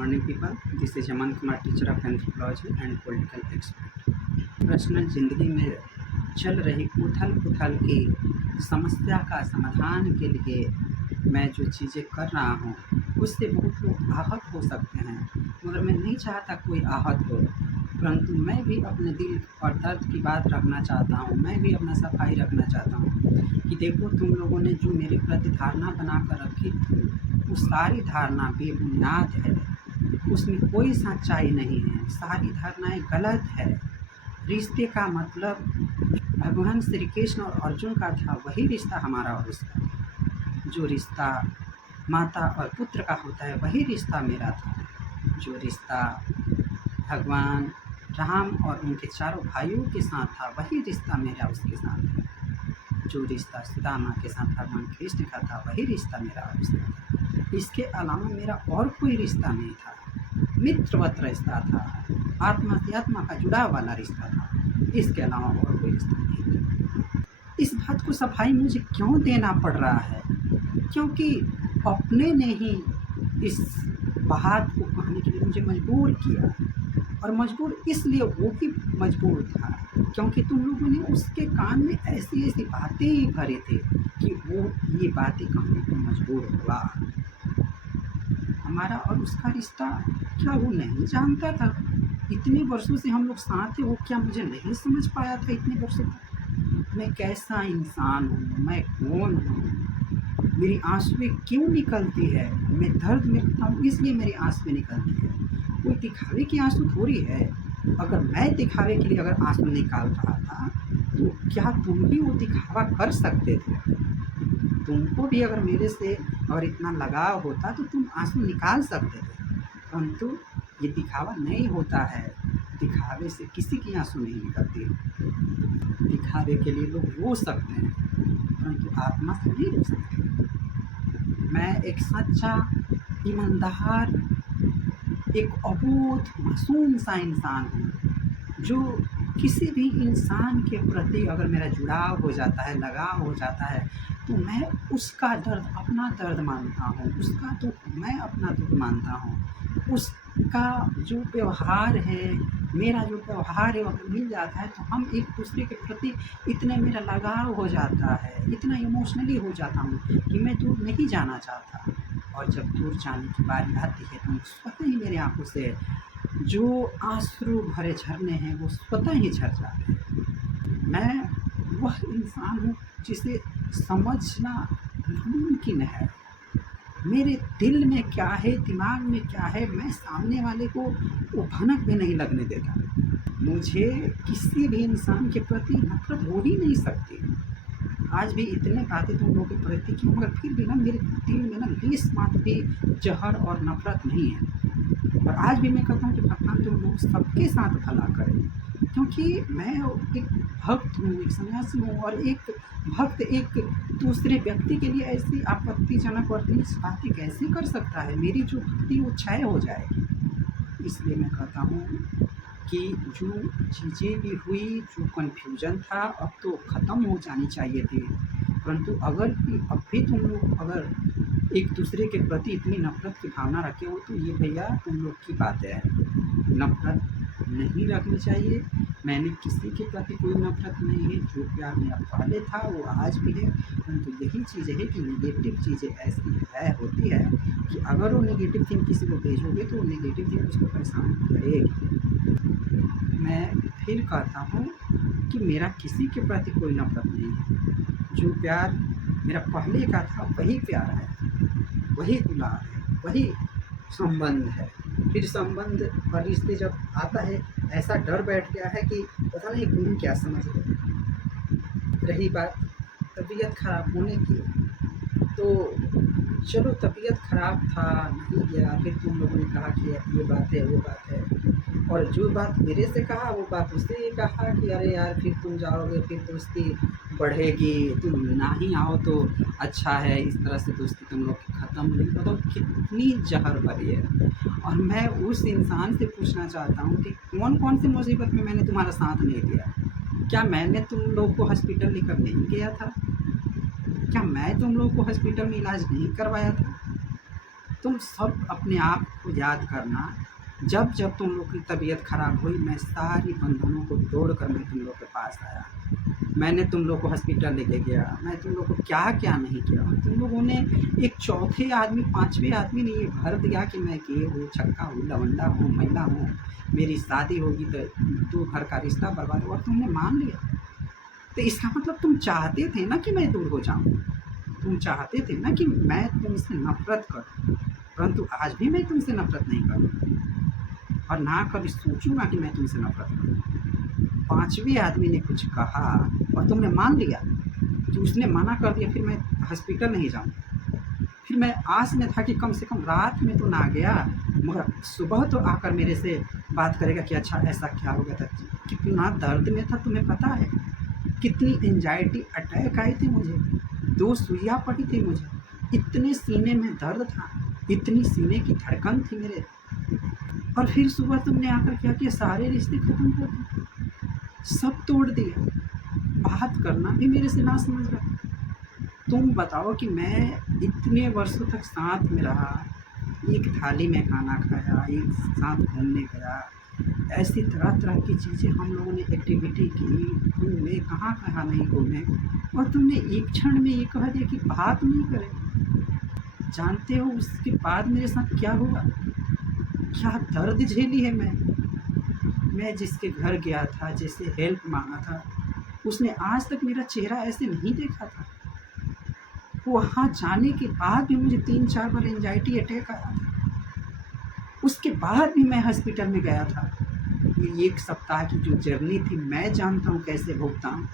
morning people. This is Aman Kumar, teacher of anthropology and political expert. Personal ज़िंदगी में चल रही उथल पुथल की समस्या का समाधान के लिए मैं जो चीज़ें कर रहा हूँ उससे बहुत लोग आहत हो सकते हैं, मगर मैं नहीं चाहता कोई आहत हो। परंतु मैं भी अपने दिल और दर्द की बात रखना चाहता हूँ, मैं भी अपना सफाई रखना चाहता हूँ कि देखो, तुम लोगों ने जो मेरे प्रति धारणा बना कर रखी थी वो सारी धारणा बेबुनियाद है, उसमें कोई सच्चाई नहीं है, सारी धारणाएं गलत है। रिश्ते का मतलब भगवान श्री कृष्ण और अर्जुन का था, वही रिश्ता हमारा और उसका था। जो रिश्ता माता और पुत्र का होता है वही रिश्ता मेरा था। जो रिश्ता भगवान राम और उनके चारों भाइयों के साथ था वही रिश्ता मेरा उसके साथ था। जो रिश्ता सुदामा के साथ भगवान कृष्ण का था वही रिश्ता मेरा और उसका था। इसके अलावा मेरा और कोई रिश्ता नहीं था। मित्रवत रिश्ता था, आत्मा से आत्मा का जुड़ाव वाला रिश्ता था, इसके अलावा और कोई रिश्ता नहीं था। इस बात को सफाई मुझे क्यों देना पड़ रहा है? क्योंकि अपने ने ही इस बात को कहने के लिए मुझे मजबूर किया, और मजबूर इसलिए वो भी मजबूर था क्योंकि तुम लोगों ने उसके कान में ऐसी ऐसी बातें ही भरी थी कि वो ये बातें कहने को मजबूर हुआ। हमारा और उसका रिश्ता क्या वो नहीं जानता था? इतने वर्षों से हम लोग साथ थे, वो क्या मुझे नहीं समझ पाया था इतने वर्षों तक? मैं कैसा इंसान हूँ, मैं कौन हूँ, मेरी आंसुएं क्यों निकलती है? मैं दर्द में रहता हूँ इसलिए मेरी आंसुएं निकलती है। कोई दिखावे की आंसू थोड़ी है। अगर मैं दिखावे के लिए अगर आंसू निकाल रहा था तो क्या तुम भी वो दिखावा कर सकते थे? तुमको भी अगर मेरे से अगर इतना लगाव होता तो तुम आंसू निकाल सकते थे, परंतु ये दिखावा नहीं होता है। दिखावे से किसी की आंसू नहीं निकलती। दिखावे के लिए लोग रो सकते हैं परंतु आत्मा से नहीं रो सकते। मैं एक सच्चा, ईमानदार, एक अबोध मासूम सा इंसान हूँ जो किसी भी इंसान के प्रति अगर मेरा जुड़ाव हो जाता है, लगाव हो जाता है, तो मैं उसका दर्द अपना दर्द मानता हूँ, उसका दुख मैं अपना दुख मानता हूँ। उसका जो व्यवहार है, मेरा जो व्यवहार है, अगर मिल जाता है तो हम एक दूसरे के प्रति इतने मेरा लगाव हो जाता है, इतना इमोशनली हो जाता हूँ कि मैं दूर नहीं जाना चाहता। और जब दूर जाने की बारी आती है तो स्वतः ही मेरी आंखों से जो आंसू भरे झरने हैं वो स्वतः ही झर जाते हैं। मैं वह इंसान हूँ जिसे समझना नामुमकिन है। मेरे दिल में क्या है, दिमाग में क्या है, मैं सामने वाले को वो भनक भी नहीं लगने देता। मुझे किसी भी इंसान के प्रति नफरत हो ही नहीं सकती। आज भी इतने बातें तुम लोगों के प्रति की, मगर फिर भी ना मेरे दिल में ना लेस मात्र भी जहर और नफरत नहीं है। और आज भी मैं कहता हूँ कि भगवान तुम लोग सबके साथ भला करें, क्योंकि मैं एक भक्त हूँ, एक सन्यासी हूँ, और एक भक्त एक दूसरे व्यक्ति के लिए ऐसी आपत्तिजनक और नीच बातें कैसे कर सकता है? मेरी जो भक्ति वो क्षय हो जाएगी। इसलिए मैं कहता हूँ कि जो चीज़ें भी हुई, जो कन्फ्यूजन था, अब तो ख़त्म हो जानी चाहिए थी। परंतु अगर भी अब भी तुम लोग अगर एक दूसरे के प्रति इतनी नफ़रत की भावना रखे हो तो ये भैया तुम लोग की बात है। नफ़रत नहीं रखनी चाहिए। मैंने किसी के प्रति कोई नफ़रत नहीं है। जो प्यार मेरा पहले था वो आज भी है, परंतु यही चीज़ है कि नेगेटिव चीज़ें ऐसी है होती है कि अगर वो नेगेटिव थिंग किसी को भेजोगे तो वो नेगेटिव थिंग उसको परेशान करेगी। मैं फिर कहता हूँ कि मेरा किसी के प्रति कोई नफ़रत नहीं है। जो प्यार मेरा पहले का था वही प्यार है, वही दुलार है, वही संबंध है। फिर संबंध और रिश्ते जब आता है ऐसा डर बैठ गया है कि पता नहीं कौन क्या समझ ले। रही बात तबीयत ख़राब होने की, तो चलो तबीयत ख़राब था, नहीं गया, फिर तुम लोगों ने कहा कि ये बात है वो बात है, और जो बात मेरे से कहा वो बात उससे ये कहा कि अरे यार फिर तुम जाओगे फिर दोस्ती बढ़ेगी, तुम ना ही आओ तो अच्छा है। इस तरह से दोस्ती तुम लोग की ख़त्म हुई। बताओ कितनी जहर भरी है। और मैं उस इंसान से पूछना चाहता हूँ कि कौन कौन सी मुसीबत में मैंने तुम्हारा साथ नहीं दिया? क्या मैंने तुम लोग को हॉस्पिटल लेकर नहीं गया था? क्या मैं तुम लोग को हॉस्पिटल में इलाज नहीं करवाया था? तुम सब अपने आप को याद करना, जब जब तुम लोग की तबीयत खराब हुई, मैं सारी बंधनों को तोड़ कर मैं तुम लोग के पास आया। मैंने तुम लोग को हॉस्पिटल लेके गया, मैं तुम लोग को क्या क्या नहीं किया। तुम लोगों ने एक चौथे आदमी, पांचवें आदमी ने ये भर दिया कि मैं ये हूँ, छक्का हूँ, लवंडा हूँ, महिला हूँ, मेरी शादी होगी तो तू घर का रिश्ता बर्बाद हुआ, तुमने मान लिया। तो इसका मतलब तुम चाहते थे ना कि मैं दूर हो जाऊँ, तुम चाहते थे ना कि मैं तुमसे नफरत करूँ, परंतु आज भी मैं तुमसे नफरत नहीं करूँ और ना कभी सोचूंगा कि मैं तुमसे नफरत करूँ। पांचवें आदमी ने कुछ कहा और तुमने मान लिया कि उसने मना कर दिया, फिर मैं हॉस्पिटल नहीं जाऊँ। फिर मैं आस में था कि कम से कम रात में तो ना गया, मगर सुबह तो आकर मेरे से बात करेगा कि अच्छा ऐसा क्या हो गया था, कितना दर्द में था तुम्हें पता है, कितनी एंजाइटी अटैक आई थी मुझे, 2 सुइयाँ पड़ी थी मुझे, इतने सीने में दर्द था, इतनी सीने की धड़कन थी मेरे। और फिर सुबह तुमने आकर क्या किया, सारे रिश्ते खत्म कर दिए, सब तोड़ दिया, बात करना भी मेरे से ना समझ रहा। तुम बताओ कि मैं इतने वर्षों तक साथ में रहा, एक थाली में खाना खाया, एक साथ घूमने गया, ऐसी तरह तरह की चीज़ें हम लोगों ने एक्टिविटी की, घूमे, कहाँ कहाँ नहीं घूमे, और तुमने एक क्षण में ये कह दिया कि बात नहीं करें। जानते हो उसके बाद मेरे साथ क्या हुआ, क्या दर्द झेली है मैं जिसके घर गया था, जिससे हेल्प मांगा था, उसने आज तक मेरा चेहरा ऐसे नहीं देखा था। वहाँ जाने के बाद भी मुझे 3-4 बार एंजाइटी अटैक आया था, उसके बाद भी मैं हॉस्पिटल में गया था। ये 1 सप्ताह की जो जर्नी थी, मैं जानता हूँ कैसे भुगता हूँ।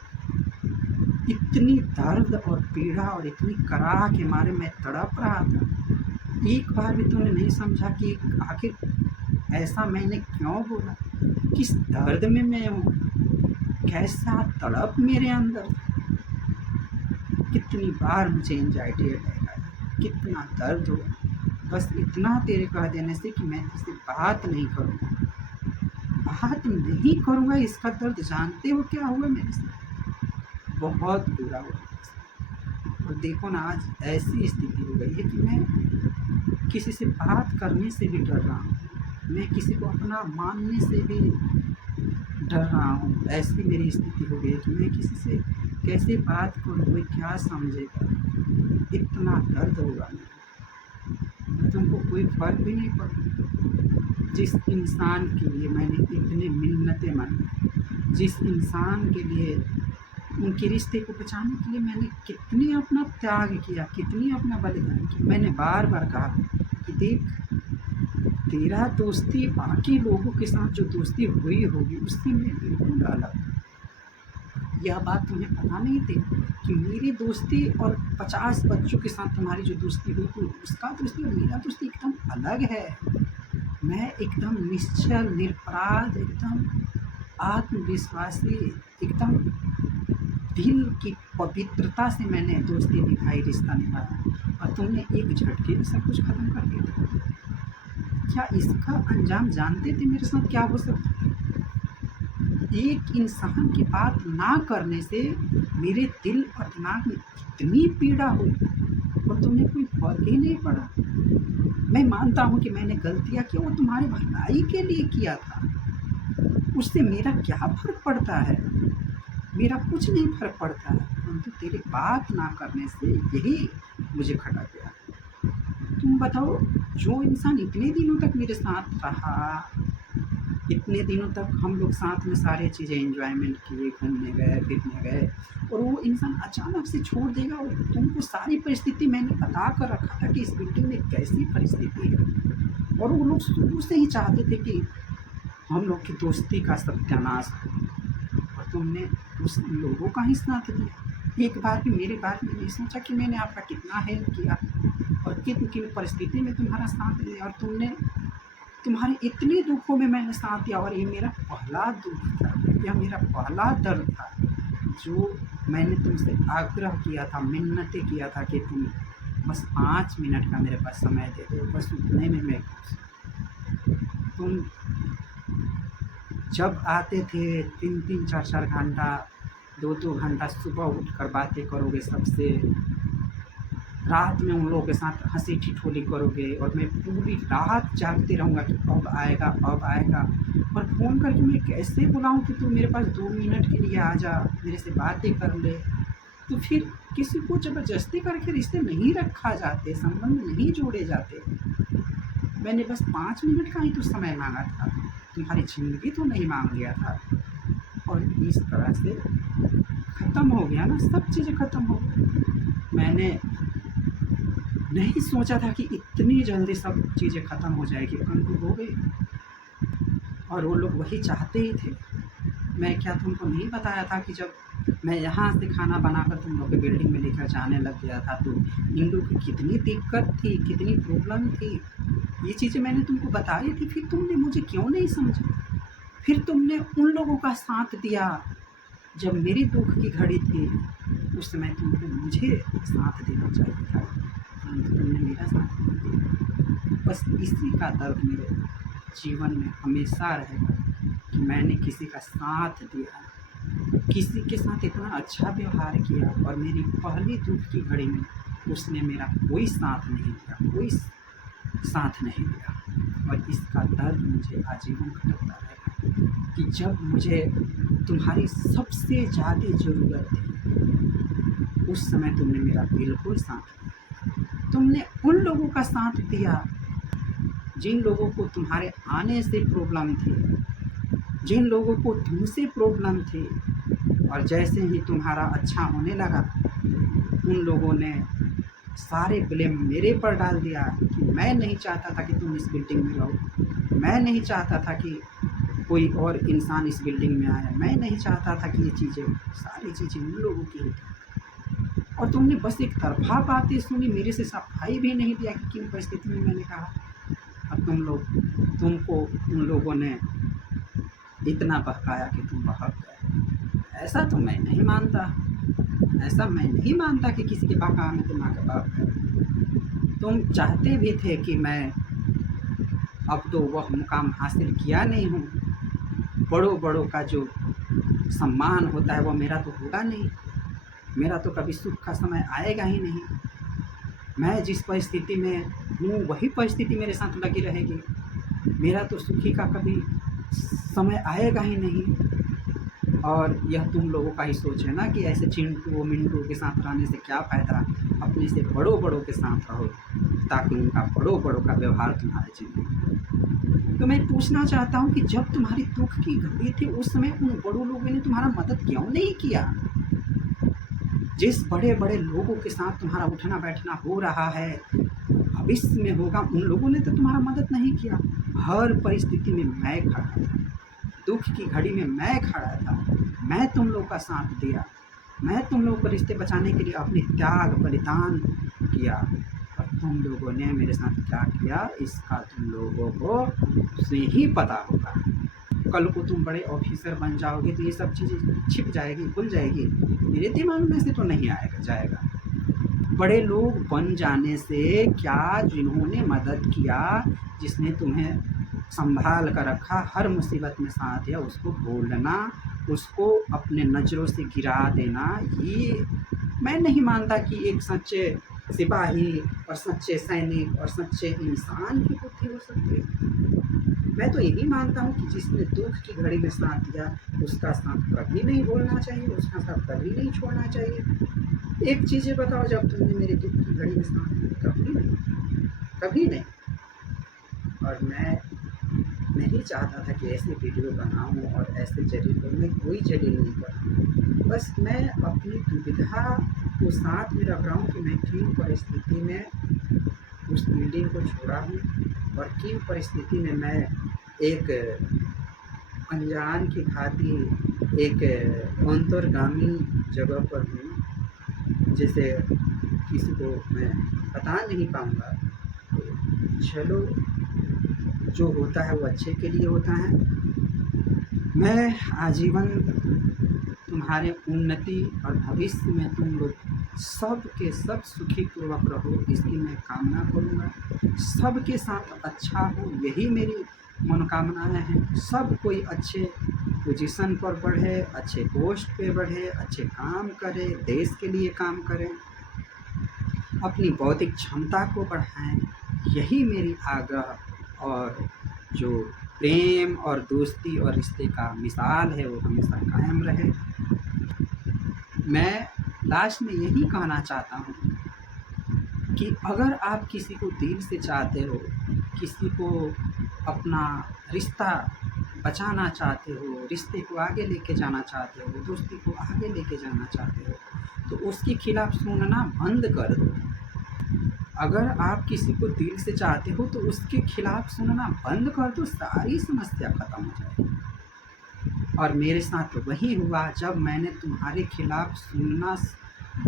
इतनी दर्द और पीड़ा और इतनी कराह के मारे मैं तड़प रहा था। एक बार भी तुमने नहीं समझा कि आखिर ऐसा मैंने क्यों बोला, किस दर्द में मैं हूँ, कैसा तड़प मेरे अंदर। कितनी बार मुझे एंजाइटी अटैक आया, कितना दर्द हुआ, बस इतना तेरे कह देने से कि मैं तुझसे बात नहीं करूँगा, बात नहीं करूँगा। इसका दर्द जानते हो क्या हुआ मेरे साथ, बहुत बुरा हुआ। और देखो ना, आज ऐसी स्थिति हो गई है कि मैं किसी से बात करने से भी डर रहा हूँ, मैं किसी को अपना मानने से भी डर रहा हूँ। ऐसी मेरी स्थिति हो गई है कि मैं किसी से कैसे बात करूँ, कोई क्या समझेगा, इतना दर्द होगा। तुमको कोई फर्क भी नहीं पड़ता। जिस इंसान के लिए मैंने इतने मिन्नतें मांगी, जिस इंसान के लिए, उनके रिश्ते को बचाने के लिए मैंने कितनी अपना त्याग किया, कितनी अपना बलिदान किया। मैंने बार बार कहा कि देख, तेरा दोस्ती बाकी लोगों के साथ जो दोस्ती हुई होगी उससे मैं बिल्कुल अलग। यह बात तुम्हें पता नहीं थी कि मेरी दोस्ती और 50 बच्चों के साथ तुम्हारी जो दोस्ती हुई थी, उसका दोस्ती और मेरा दोस्ती एकदम अलग है। मैं एकदम निश्चल, निरपराध, एकदम आत्मविश्वासी, एकदम दिल की पवित्रता से मैंने दोस्ती निभाई, रिश्ता निभाया, और तुमने एक झटके में सब कुछ खत्म कर दिया। क्या इसका अंजाम जानते थे मेरे साथ क्या हो सकता था? एक इंसान की बात ना करने से मेरे दिल और दिमाग में इतनी पीड़ा हुई और तुम्हें कोई फर्क ही नहीं पड़ा। मैं मानता हूँ कि मैंने गलतियाँ की, वो तुम्हारे भलाई के लिए किया था, उससे मेरा क्या फ़र्क पड़ता है, मेरा कुछ नहीं फ़र्क पड़ता है, परंतु तेरी बात ना करने से यही मुझे खटक गया। तुम बताओ, जो इंसान इतने दिनों तक मेरे साथ रहा, इतने दिनों तक हम लोग साथ में सारी चीज़ें एंजॉयमेंट किए, घूमने गए, फिरने गए, और वो इंसान अचानक से छोड़ देगा। और तुमको सारी परिस्थिति मैंने बता कर रखा था कि इस बिल्डिंग में कैसी परिस्थिति है, और वो लोग शुरू से ही चाहते थे कि हम लोग की दोस्ती का सत्यानाश हो, और तुमने उस लोगों का ही साथ दिया। एक बार भी मेरे बारे में नहीं सोचा कि मैंने आपका कितना हेल्प किया और किन किन परिस्थिति में तुम्हारा साथ दिया, और तुम्हारे इतने दुखों में मैंने साथ दिया। और ये मेरा पहला दुख था, यह मेरा पहला दर्द था, जो मैंने तुमसे आग्रह किया था, मिन्नतें किया था कि तुम बस 5 मिनट का मेरे पास समय दे दो, बस उतने में मैं खुश। तुम जब आते थे 3-3, 4-4 घंटा, 2-2 घंटा सुबह उठकर बातें करोगे सबसे, रात में उन लोगों के साथ हँसी ठिठोली करोगे और मैं पूरी रात जागते रहूँगा कि अब आएगा, अब आएगा। और फ़ोन करके मैं कैसे बुलाऊँ कि तू मेरे पास 2 मिनट के लिए आ जा, मेरे से बातें कर ले। तो फिर किसी को ज़बरदस्ती करके रिश्ते नहीं रखा जाते, संबंध नहीं जोड़े जाते। मैंने बस 5 मिनट का ही तो समय माँगा था, तुम्हारी ज़िंदगी तो नहीं माँग लिया था। और इस तरह से ख़त्म हो गया ना, सब चीज़ें ख़त्म हो गई। मैंने नहीं सोचा था कि इतनी जल्दी सब चीज़ें ख़त्म हो जाएगी, परंतु हो गई। और वो लोग वही चाहते ही थे। मैं क्या तुमको नहीं बताया था कि जब मैं यहाँ से खाना बनाकर तुम लोग के बिल्डिंग में लेकर जाने लग गया था तो इन लोग की कितनी दिक्कत थी, कितनी प्रॉब्लम थी। ये चीज़ें मैंने तुमको बताई थी, फिर तुमने मुझे क्यों नहीं समझा? फिर तुमने उन लोगों का साथ दिया जब मेरी दुख की घड़ी थी, उस समय तुमको मुझे साथ देना चाहिए था, परंतु तुमने मेरा साथ नहीं दिया। बस इसी का दर्द मेरे जीवन में हमेशा रहेगा कि मैंने किसी का साथ दिया, किसी के साथ इतना अच्छा व्यवहार किया और मेरी पहली दुख की घड़ी में उसने मेरा कोई साथ नहीं दिया, कोई साथ नहीं दिया। और इसका दर्द मुझे आजीवन खटकता रहेगा कि जब मुझे तुम्हारी सबसे ज़्यादा ज़रूरत थी, उस समय तुमने मेरा बिल्कुल साथ नहीं दिया। तुमने उन लोगों का साथ दिया जिन लोगों को तुम्हारे आने से प्रॉब्लम थी, जिन लोगों को तुमसे प्रॉब्लम थी। और जैसे ही तुम्हारा अच्छा होने लगा, उन लोगों ने सारे ब्लेम मेरे पर डाल दिया कि मैं नहीं चाहता था कि तुम इस बिल्डिंग में रहो, मैं नहीं चाहता था कि कोई और इंसान इस बिल्डिंग में आए, मैं नहीं चाहता था कि ये चीज़ें, सारी चीज़ें उन लोगों की ही थी। और तुमने बस एक तरफा बातें सुनी, मेरे से सफाई भी नहीं दिया कि किन परिस्थिति में मैंने कहा। और तुमको उन लोगों ने इतना बहकाया कि तुम बहक गए। ऐसा तो मैं नहीं मानता, ऐसा मैं नहीं मानता कि किसी के बहकावे में तुम आके बहक गए। तुम चाहते भी थे कि मैं अब तो वह मुकाम हासिल किया नहीं हूँ, बड़ों बड़ों का जो सम्मान होता है वो मेरा तो होगा नहीं, मेरा तो कभी सुख का समय आएगा ही नहीं। मैं जिस परिस्थिति में हूँ वही परिस्थिति मेरे साथ लगी रहेगी, मेरा तो सुखी का कभी समय आएगा ही नहीं। और यह तुम लोगों का ही सोच है ना कि ऐसे चिंटू मिंटू के साथ रहने से क्या फ़ायदा, अपने से बड़ों बड़ों के साथ रहो ताकि उनका बड़ों बड़ों का व्यवहार तुम्हारे जिंदगी। तो मैं पूछना चाहता हूँ कि जब तुम्हारी दुख की घड़ी थी उस समय उन बड़ों लोगों ने तुम्हारा मदद क्यों नहीं किया? जिस बड़े बड़े लोगों के साथ तुम्हारा उठना बैठना हो रहा है, भविष्य में होगा, उन लोगों ने तो तुम्हारा मदद नहीं किया। हर परिस्थिति में मैं खड़ा था, दुख की घड़ी में मैं खड़ा था, मैं तुम लोग का साथ दिया, मैं तुम लोगों को रिश्ते बचाने के लिए अपनी त्याग बलिदान किया। और तुम लोगों ने मेरे साथ क्या किया इसका तुम लोगों को से ही पता होगा। कल को तुम बड़े ऑफिसर बन जाओगे तो ये सब चीज़ें छिप जाएगी, भूल जाएगी, मेरे दिमाग में से तो नहीं आएगा जाएगा। बड़े लोग बन जाने से क्या, जिन्होंने मदद किया, जिसने तुम्हें संभाल कर रखा, हर मुसीबत में साथ दिया, उसको भूलना, उसको अपने नज़रों से गिरा देना, ये मैं नहीं मानता कि एक सच्चे सिपाही और सच्चे सैनिक और सच्चे इंसान की बुद्धि हो सकती है। मैं तो यही मानता हूँ कि जिसने दुख की घड़ी में साथ दिया उसका साथ कभी नहीं भूलना चाहिए, उसका साथ कभी नहीं छोड़ना चाहिए। एक चीज़ें बताओ, जब तुमने मेरे दुख की घड़ी में साथ दिया, कभी नहीं, कभी नहीं। और मैं नहीं चाहता था कि ऐसे वीडियो बनाऊं और ऐसे जलील पर मैं कोई जलील नहीं करूँ। बस मैं अपनी दुविधा को साथ में रख रहा हूँ कि मैं किन परिस्थिति में उस बिल्डिंग को छोड़ा हूँ और किन परिस्थिति में मैं एक अनजान की भांति एक अंतर्गामी जगह पर हूँ, जिसे किसी को मैं बता नहीं पाऊँगा। तो चलो, जो होता है वो अच्छे के लिए होता है। मैं आजीवन तुम्हारे उन्नति और भविष्य में तुम लोग सब के सब सुखी पूर्वक रहो, इसकी मैं कामना करूँगा। सबके साथ अच्छा हो, यही मेरी मनोकामनाएं हैं। सब कोई अच्छे पोजीशन पर बढ़े, अच्छे पोस्ट पे बढ़े, अच्छे काम करे, देश के लिए काम करें। अपनी बौद्धिक क्षमता को बढ़ाएं। यही मेरी आग्रह और जो प्रेम और दोस्ती और रिश्ते का मिसाल है वो हमेशा कायम रहे। मैं लास्ट में यही कहना चाहता हूँ कि अगर आप किसी को दिल से चाहते हो, किसी को अपना रिश्ता बचाना चाहते हो, रिश्ते को आगे लेके जाना चाहते हो, दोस्ती को आगे लेके जाना चाहते हो, तो उसके खिलाफ सुनना बंद कर दो। अगर आप किसी को दिल से चाहते हो तो उसके खिलाफ सुनना बंद कर दो, सारी समस्या खत्म हो जाएगी। और मेरे साथ वही हुआ, जब मैंने तुम्हारे खिलाफ सुनना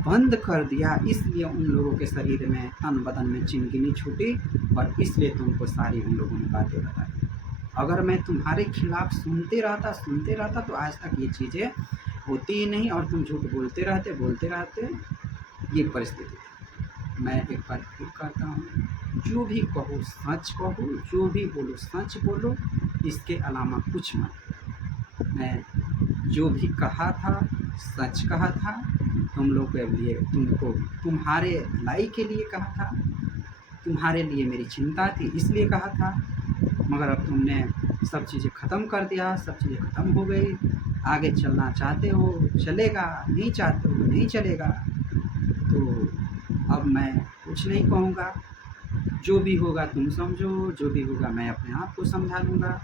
बंद कर दिया, इसलिए उन लोगों के शरीर में, तन बदन में चिनगिनी छूटी और इसलिए तुमको सारी उन लोगों ने बातें बताई। अगर मैं तुम्हारे खिलाफ सुनते रहता तो आज तक ये चीज़ें होती ही नहीं और तुम झूठ बोलते रहते, ये परिस्थिति थी। मैं एक बार फिर कहता हूँ, जो भी कहो सच कहो, जो भी बोलो सच बोलो, इसके अलावा कुछ मत। मैं जो भी कहा था सच कहा था, तुम लोग के लिए, तुमको तुम्हारे भलाई के लिए कहा था, तुम्हारे लिए मेरी चिंता थी इसलिए कहा था। मगर अब तुमने सब चीज़ें ख़त्म कर दिया, सब चीज़ें ख़त्म हो गई। आगे चलना चाहते हो चलेगा, नहीं चाहते हो नहीं चलेगा। तो अब मैं कुछ नहीं कहूँगा, जो भी होगा तुम समझो, जो भी होगा मैं अपने आप को समझा लूँगा।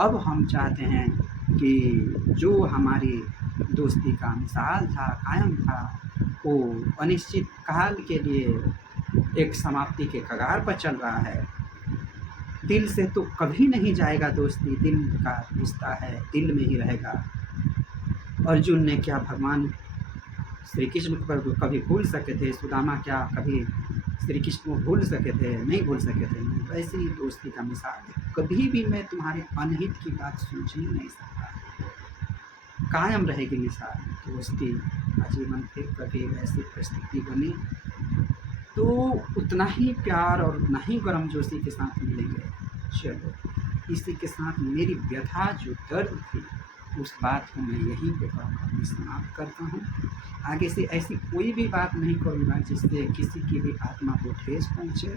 अब हम चाहते हैं कि जो हमारी दोस्ती का मिसाल था, कायम था, वो अनिश्चित काल के लिए एक समाप्ति के कगार पर चल रहा है। दिल से तो कभी नहीं जाएगा दोस्ती, दिल का रिश्ता है, दिल में ही रहेगा। अर्जुन ने क्या भगवान श्री कृष्ण को कभी भूल सके थे? सुदामा क्या कभी श्री कृष्ण को भूल सके थे? नहीं भूल सके थे। वैसे ही दोस्ती का मिसाल है, कभी भी मैं तुम्हारे अनहित की बात सोच ही नहीं सकता, कायम रहेगी मिसाल दोस्ती आजीवन। फिर कभी ऐसी परिस्थिति बनी तो उतना ही प्यार और उतना ही गर्मजोशी के साथ मिलेंगे। चलो, इसी के साथ मेरी व्यथा जो दर्द थी उस बात को मैं यहीं पे कहकर समाप्त करता हूँ। आगे से ऐसी कोई भी बात नहीं करूँगा जिससे किसी की भी आत्मा को ठेस पहुँचे।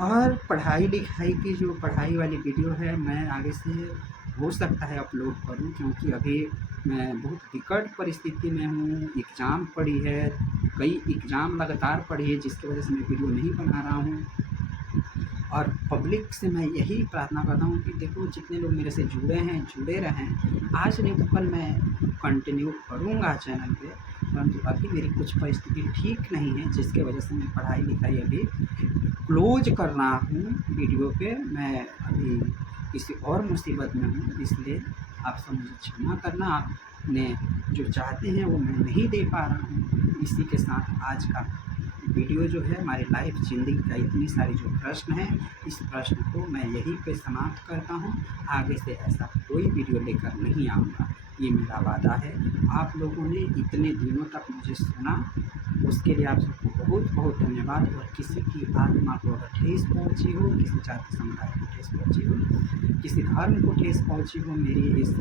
और पढ़ाई लिखाई की जो पढ़ाई वाली वीडियो है, मैं आगे से हो सकता है अपलोड करूँ, क्योंकि अभी मैं बहुत विकट परिस्थिति में हूँ। एग्ज़ाम पड़ी है, कई एग्ज़ाम लगातार पड़ी है, जिसकी वजह से मैं वीडियो नहीं बना रहा हूँ। और पब्लिक से मैं यही प्रार्थना करता हूँ कि देखो, जितने लोग मेरे से जुड़े रहें। आज नहीं तो कल मैं कंटिन्यू करूँगा चैनल पे, परंतु अभी मेरी कुछ परिस्थिति ठीक नहीं है, जिसके वजह से मैं पढ़ाई लिखाई अभी क्लोज कर रहा हूँ वीडियो पे। मैं अभी किसी और मुसीबत में हूँ, इसलिए आप सब मुझे क्षमा करना। आपने जो चाहते हैं वो मैं नहीं दे पा रहा हूँ। इसी के साथ आज का वीडियो जो है, हमारी लाइफ ज़िंदगी का इतनी सारी जो प्रश्न हैं, इस प्रश्न को मैं यहीं पे समाप्त करता हूँ। आगे से ऐसा कोई वीडियो लेकर नहीं आऊँगा, ये मेरा वादा है। आप लोगों ने इतने दिनों तक मुझे सुना, उसके लिए आप सबको बहुत बहुत धन्यवाद। और किसी की आत्मा को अगर ठेस पहुँची हो, किसी जाति समुदाय को ठेस पहुँची हो, किसी धर्म को ठेस पहुँची हो मेरी इस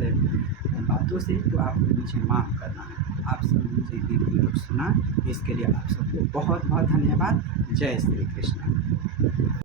बातों से, तो आप मुझे माफ़ करना है। आप सब मुझे वीडियो सुना, इसके लिए आप सबको बहुत बहुत धन्यवाद। जय श्री कृष्ण।